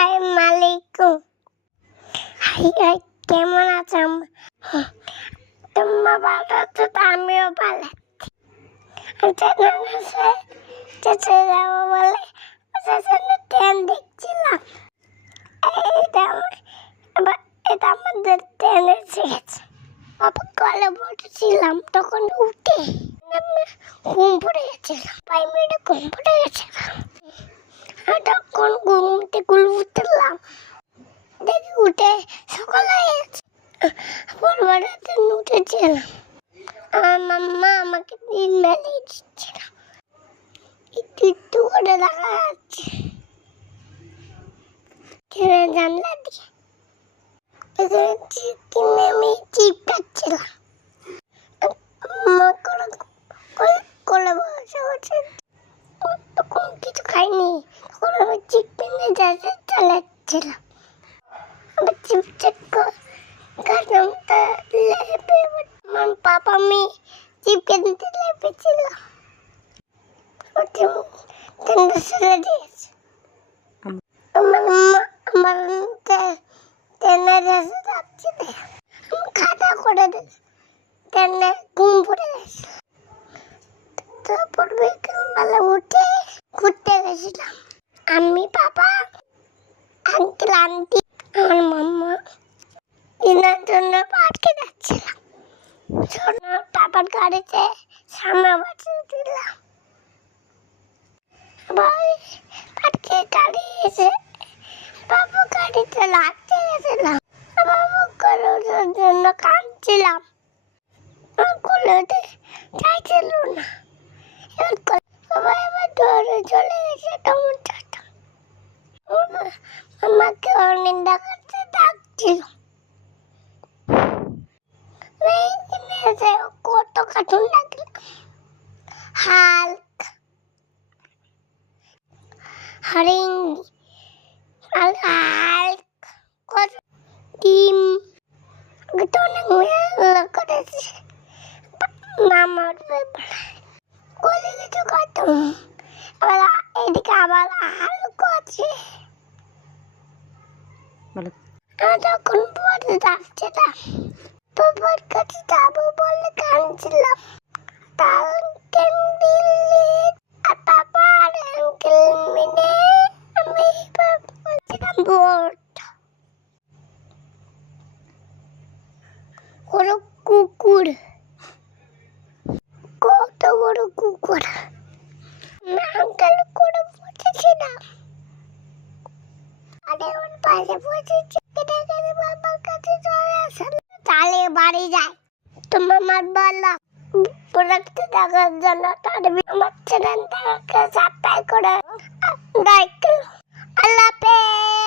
আসসালামু আলাইকুম। হাই কেমন আছো? তোমরা ভালো আছো তো? আমিও ভালো আছি। যাবো বলে ট্রেন দেখছিলাম। এটা আমাদের ট্রেন এসে গেছে। বাবা কলে বসেছিলাম, তখন উঠে ঘুম পড়ে গেছিলাম। 5 মিনিটে ঘুম পড়ে গেছিলাম। তখন ঘুম উঠলাম, দেখি উঠে সকাল হয়ে গেছে। পরবারাতে উঠেছিলাম, আমার মাম্মা আমাকে দিন বেলিয়ে দিচ্ছিল। একটু একটু করে দেখা যাচ্ছে ট্রেনের জানলা দিয়ে। আমি চিপ খাচ্ছিলাম। কোলে বসে বসে তখন কিছু খাইনি। তখন আমি চিপ কিনে চালাচ্ছিলাম। আমি চিপ চেক আমার পাপা আমি চিপ কিনতে লেপেছিলাম। ছেড়ে দিয়েছে। আমার ট্রেনের কাছে যাচ্ছি, আমি খাতা করে ট্রেনে ঘুম পড়ে গেছে। তারপর বিকেলবেলা উঠে ঘুরতে গেছিলাম। আমি, পাপা, আঙ্কেল, আন্টি, আমার মাম্মা ডিনার জন্য পার্কে যাচ্ছিলাম। পাপার গাড়িতে সামনে বসে দিলাম। পার্কে গাড়ি এসে বাবু গাড়িতে লাগতে গেছিলাম। বাবু করার জন্য কাঁদছিলাম। কোলে চাইছিল না। এবার ধরে চলে গেছে টমেটোটা। আমাকে অনেক ডাকছিল। কত কার্টুন ডাকলাম। হাল্ক, হরিণ, হাল্ক, টিম, অনেক মেলা করেছে। মামার বলে কিছু কার্টুন। এদিকে আবার হাল্ক আছে। তখন পরে যাচ্ছিলাম, বাবার কাছে যাবো বলে কাঁদছিলাম। আঙ্কেল দিল্লি আর পাপা আর আঙ্কেল মিলে আমি বলছিলাম বোট। ওরা কুকুর, কত বড় কুকুর। আঙ্কেল করে বসেছিলাম, আরে ওর পাশে বসেছি। বাবার কাছে চলে আসলাম, চালে বাড়ি যায়। তোমার আমার বললাম প্রোডাক্ট দেখার জন্য। তার আমার চ্যানেলটাকে সাবস্ক্রাইব করে লাইক। আল্লাহ হাফেজ।